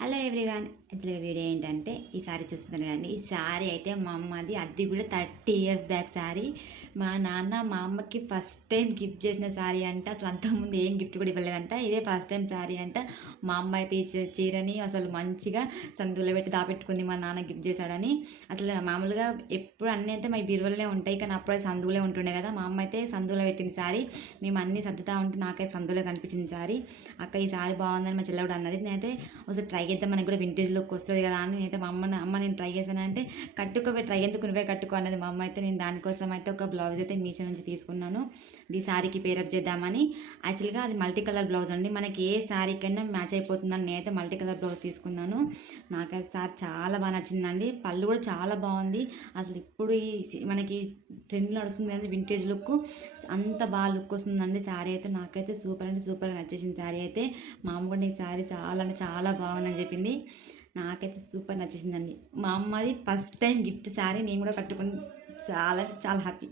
Hello everyone. యాక్చువల్గా video ఏంటంటే ఈ సారీ చూస్తున్నారు కదండి. ఈ సారీ అయితే మా అమ్మది, అది కూడా 30 years బ్యాక్ సారీ. మా నాన్న మా అమ్మకి ఫస్ట్ టైం గిఫ్ట్ చేసిన సారీ అంట. అసలు అంతకుముందు ఏం గిఫ్ట్ కూడా ఇవ్వలేదంట. ఇదే ఫస్ట్ టైం సారీ అంట. మా అమ్మ అయితే ఈ చీరని అసలు మంచిగా సందులో పెట్టి దాపెట్టుకుంది, మా నాన్న గిఫ్ట్ చేశాడని. అసలు మామూలుగా ఎప్పుడు అన్నీ అయితే మా బీరువలనే ఉంటాయి, కానీ అప్పుడే సందులో ఉంటుండే కదా. మా అమ్మ అయితే సందులో పెట్టింది సారీ. మేము అన్నీ సర్దుతా ఉంటే నాకైతే సందులో కనిపించింది సారీ. అక్క ఈ సారీ బాగుందని మా చెల్లె కూడా అన్నది. నేనైతే ఒకసారి ట్రై చేద్దాం, మనకి కూడా వింటేజ్ లుక్ వస్తుంది కదా అని నేనైతే మా అమ్మ నేను ట్రై చేశానంటే, కట్టుకోవే, ట్రై ఎందుకు నువ్వే కట్టుకో అన్నది మా అమ్మ అయితే. నేను దానికోసం అయితే ఒక బ్లౌజ్ అయితే మీషో నుంచి తీసుకున్నాను, ఈ శారీకి పేరప్ చేద్దామని. యాక్చువల్గా అది మల్టీ కలర్ బ్లౌజ్ అండి, మనకి ఏ శారీకైనా మ్యాచ్ అయిపోతుందని నేనైతే మల్టీ కలర్ బ్లౌజ్ తీసుకున్నాను. నాకైతే సారీ చాలా బాగా నచ్చిందండి. పళ్ళు కూడా చాలా బాగుంది. అసలు ఇప్పుడు మనకి ట్రెండ్ నడుస్తుంది కదా వింటేజ్ లుక్, అంత బాగా లుక్ వస్తుందండి శారీ అయితే. నాకైతే సూపర్ అంటే సూపర్గా నచ్చేసింది శారీ అయితే. మా అమ్మ కూడా నీకు శారీ చాలా అంటే చాలా బాగుందని చెప్పింది. నాకైతే సూపర్ నచ్చేసిందండి. మా అమ్మది ఫస్ట్ టైం గిఫ్ట్ శారీ, నేను కూడా కట్టుకుని చాలా చాలా హ్యాపీ.